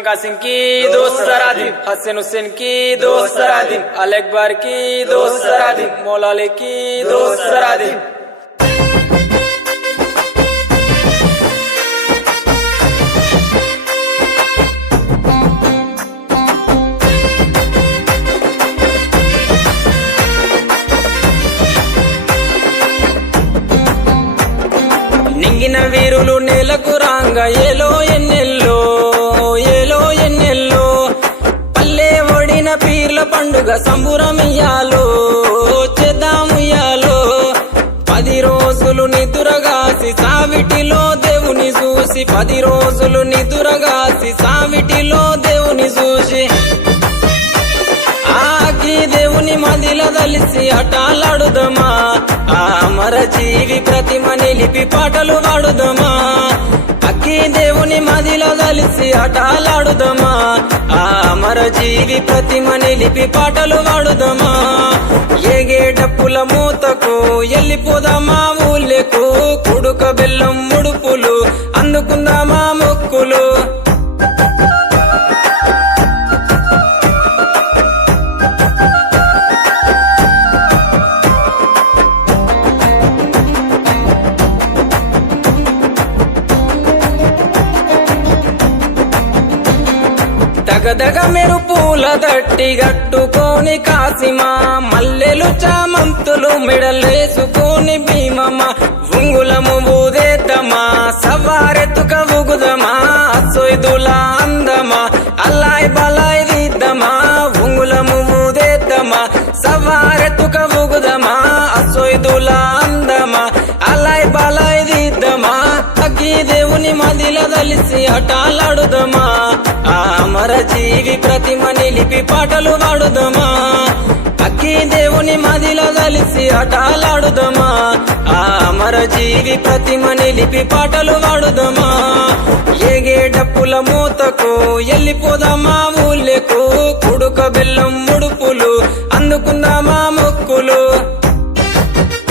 कासिम की दोस्त सरादिन, हसन हुसैन की दोस्त सरादिन, अल अकबर की दोस्त सरादिन, मौला अली की दोस्त सरादिन। నింగిన వీరులు నేలకు రాంగ ఏలో ఎన్నెల్లో ఏలో ఎన్నెల్లో పల్లె ఒడిన పీర్ల పండుగ సంబురమియాలో చేద్దాముయ్యాలో 10 రోజులు నిదురగాసి సావిటిలో దేవుని చూసి 10 రోజులు నిదురగాసి సావిటిలో దేవుని చూసి ఆకి దేవుని మదిల దలిసి అటాలాడుదమా ఆ అమర జీవి ప్రతిమ నిలిపి పాటలు పాడుదమా అక్కి దేవుని మదిల దలిసి అటాలాడుదమా ఆ అమర జీవి ప్రతిమ నిలిపి పాటలు పాడుదమా ఏగే డప్పుల మూతకు ఎల్లిపోదామా ఊళ్ళకు కుడుక బెల్లం ముడుపులు అందుకుందామా మొక్కులు దగదగ మెరుపుల దట్టి గట్టుకోని కాసిమా మల్లెలు చామంతులు మెడలేసుకొని భీమమ్మ ఉంగులము ఊదేద్దమా సవారెత్తుక ఊగుదమా సొయ్దుల అందమా అల్లాయ్ బలాయ్ దిద్దమా ఉంగులము ఊదేద్దమా సవారెత్తుక ఊగుదమా సొయ్దుల అందమా అల్లాయ్ బలాయ్ దిద్దమా అగ్గి దేవుని మదిల దలిసి అటాలాడుదమా ఆ అమర జీవి ప్రతిమ నిలిపి పాటలు పాడుదమా అక్కి దేవుని మదిల దలిసి అటాలాడుదమా ఆ అమర జీవి ప్రతిమ నిలిపి పాటలు పాడుదమా ఏగే డప్పుల మూతకు ఎల్లిపోదామా ఊళ్ళకు కుడుక బెల్లం